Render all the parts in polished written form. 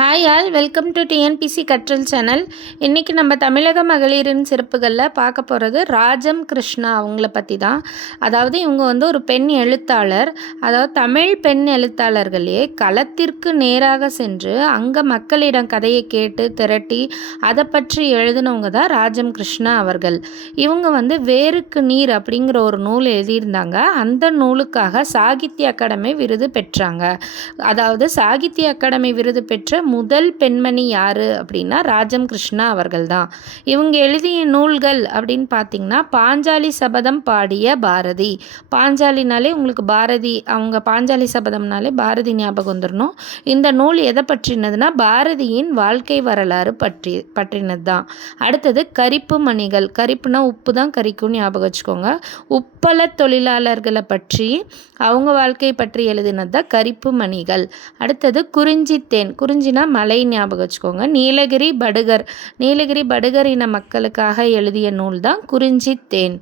Hi all, welcome to TNPSC கற்றல் channel. இன்றைக்கி நம்ம தமிழக மகளிரின் சிறப்புகளில் பார்க்க போகிறது ராஜம் கிருஷ்ணா அவங்கள பற்றி தான். அதாவது இவங்க ஒரு பெண் எழுத்தாளர். அதாவது தமிழ் பெண் எழுத்தாளர்களே களத்திற்கு நேராக சென்று அங்கே மக்களிடம் கதையை கேட்டு திரட்டி அதை பற்றி எழுதினவங்க தான் ராஜம் கிருஷ்ணா அவர்கள். இவங்க வேருக்கு நீர் அப்படிங்கிற ஒரு நூல் எழுதியிருந்தாங்க. அந்த நூலுக்காக சாகித்ய அகாடமி விருது பெற்றாங்க. அதாவது சாகித்ய அகாடமி விருது பெற்ற முதல் பெண்மணி யாரு அப்படின்னா ராஜம் கிருஷ்ணா அவர்கள் தான். இவங்க எழுதிய நூல்கள் அப்படின்னு பார்த்தீங்கன்னா பாஞ்சாலி சபதம் பாடிய பாரதி. பாஞ்சாலினாலே உங்களுக்கு பாரதி, அவங்க பாஞ்சாலி சபதம்னாலே பாரதி ஞாபகம் வந்துடணும். இந்த நூல் எதை பற்றினதுன்னா பாரதியின் வாழ்க்கை வரலாறு பற்றினது தான். அடுத்தது கரிப்பு மணிகள். கரிப்புனா உப்பு தான் கரிக்கும், ஞாபகம் வச்சுக்கோங்க. உப்பள தொழிலாளர்களை பற்றி அவங்க வாழ்க்கை பற்றி எழுதினது தான் கரிப்பு மணிகள். அடுத்தது குறிஞ்சித்தேன். குறிஞ்சினா மலை, ஞாபகம் வச்சுக்கோங்க. நீலகிரி படுகர் இன மக்களுக்காக எழுதிய நூல் தான் குறிஞ்சித்தேன்.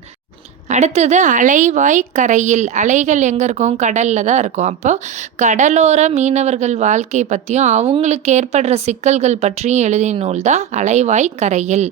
அடுத்தது அலைவாய் கரையில். அலைகள் எங்கே இருக்கும்? கடலில் தான் இருக்கும். அப்போ கடலோர மீனவர்கள் வாழ்க்கை பற்றியும் அவங்களுக்கு ஏற்படுற சிக்கல்கள் பற்றியும் எழுதிய நூல் தான் அலைவாய் கரையில்.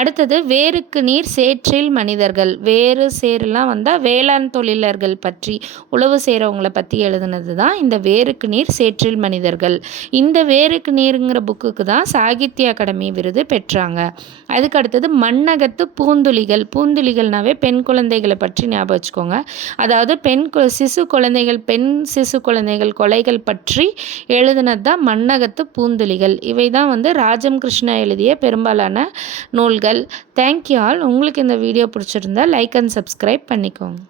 அடுத்தது வேருக்கு நீர் சேற்றில் மனிதர்கள். வேறு சேருலாம் வந்தால் வேளாண் தொழிலர்கள் பற்றி, உழவு செய்கிறவங்களை பற்றி எழுதுனது தான் இந்த வேருக்கு நீர் சேற்றில் மனிதர்கள். இந்த வேருக்கு நீருங்கிற புக்குக்கு தான் சாகித்ய அகாடமி விருது பெற்றாங்க. அதுக்கு அடுத்தது மண்ணகத்து பூந்துளிகள். பூந்துளிகள்னாவே பெண் குழந்தைகளை பற்றி ஞாபகம் வச்சுக்கோங்க. அதாவது பெண் சிசு குழந்தைகள் கொலைகள் பற்றி எழுதினது தான் மண்ணகத்து பூந்துளிகள். இவை தான் ராஜம் கிருஷ்ணா எழுதிய பெரும்பாலான நூல்கள். Thank you all. உங்களுக்கு இந்த வீடியோ பிடிச்சிருந்தா லைக் அண்ட் சப்ஸ்கிரைப் பண்ணிக்கோங்க.